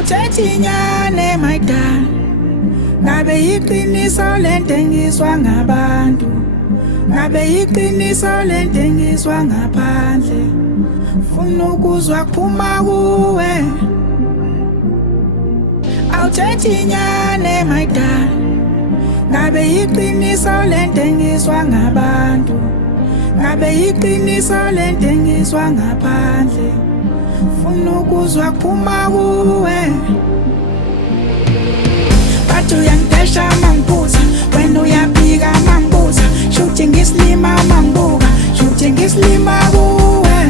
Awuthethi inyani mayidala, ngabe yiqiniso lentengiswa ngabantu, ngabe yiqiniso lentengiswa ngaphandle. Funa ukuzwa kuphuma kuwe. Awuthethi inyani mayidala, ngabe yiqiniso lentengiswa ngabantu, ngabe yiqiniso lentengiswa ngaphandle. Funa ukuzwa kuphuma kuwe. Bathi uyangidesha mangibuza, wena uyaphika mangibuza, shuthi ngisilima mangibuka, shuthi ngisilima kuwe,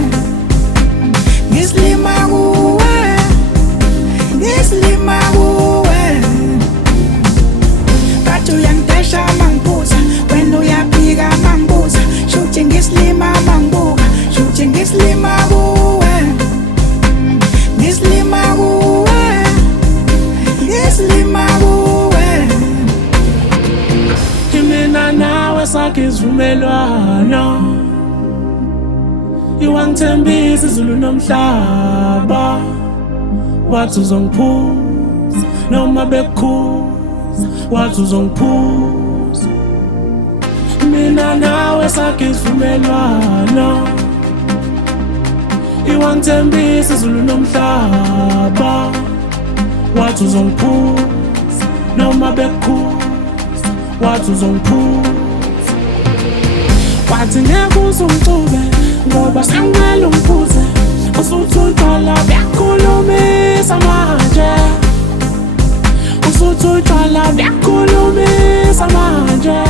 ngisilima kuwe, ngisilima kuwe. Bathi uyangidesha mangibuza, wena uyaphika mangibuza, shuthi ngisilima mangibuka, shuthi ngisilima kuwe, ngisilima kuwe, ngisilima kuwe. Mina nawe sakhe isivumelwano, iwangithembisa izulu nomhlaba, wathi uzongiphuza noma bekukhuza, wathi uzongiphuza. Mina nawe sakhe isivumelwano, iwangithembisa izulu nomhlaba, wathi uzongiphuza noma bekukhuza, wathi uzongiphuza. Wathi ngeke uzungixube ngoba sengimele ungiphuze, usuthi utshwala buyakhulumisa manje, usuthi utshwala buyakhulumisa manje.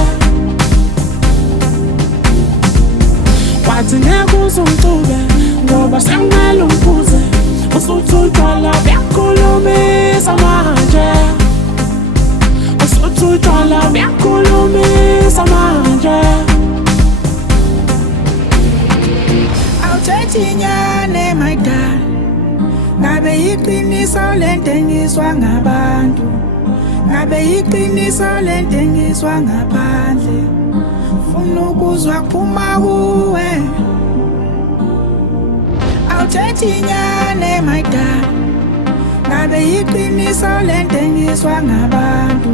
Wathi ngeke uzungixube ngoba sengimele ungiphuze, usuthi utshwala buyakhulumisa manje, usuthi utshwala buyakhulumisa manje. Awuthethi inyani mayidala, ngabe yiqiniso lentengiswa ngabantu, ngabe yiqiniso lentengiswa ngaphandle. Funa ukuzwa kuphuma kuwe. Awuthethi inyani mayidala, ngabe yiqiniso lentengiswa ngabantu,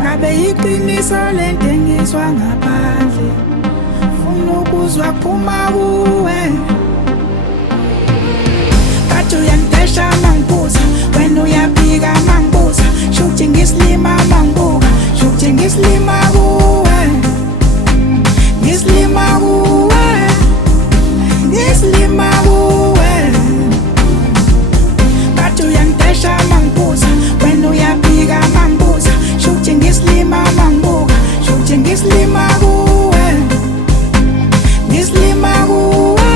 ngabe yiqiniso lentengiswa ngaphandle. Funa ukuzwa kuphuma kuwe. Bathi uyangidesha mangibuza, wena uyaphika mangibuza, shuthi ngisilima mangibuka, shuthi ngisilima kuwe, ngisilima kuwe, ngisilima kuwe. Bathi uyangidesha mangibuza, wena uyaphika mangibuza, shuthi ngisilima mangibuka, shuthi ngisilima kuwe, ngisilima kuwe,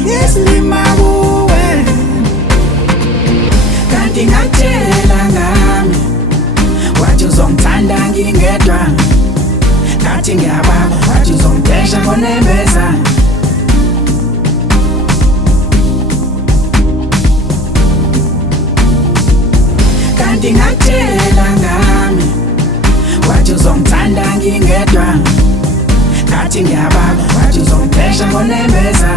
ngisilima kuwe. Kanti ngakutshela ngami, wathi uzongithanda ngingedwa, ngathi ngiyababa, wathi uzongidesha ngonembeza. Kanti ngakutshela ngami, wathi uzongithanda ngingedwa, ngathi ngiyababa, wathi uzongidesha ngonembeza.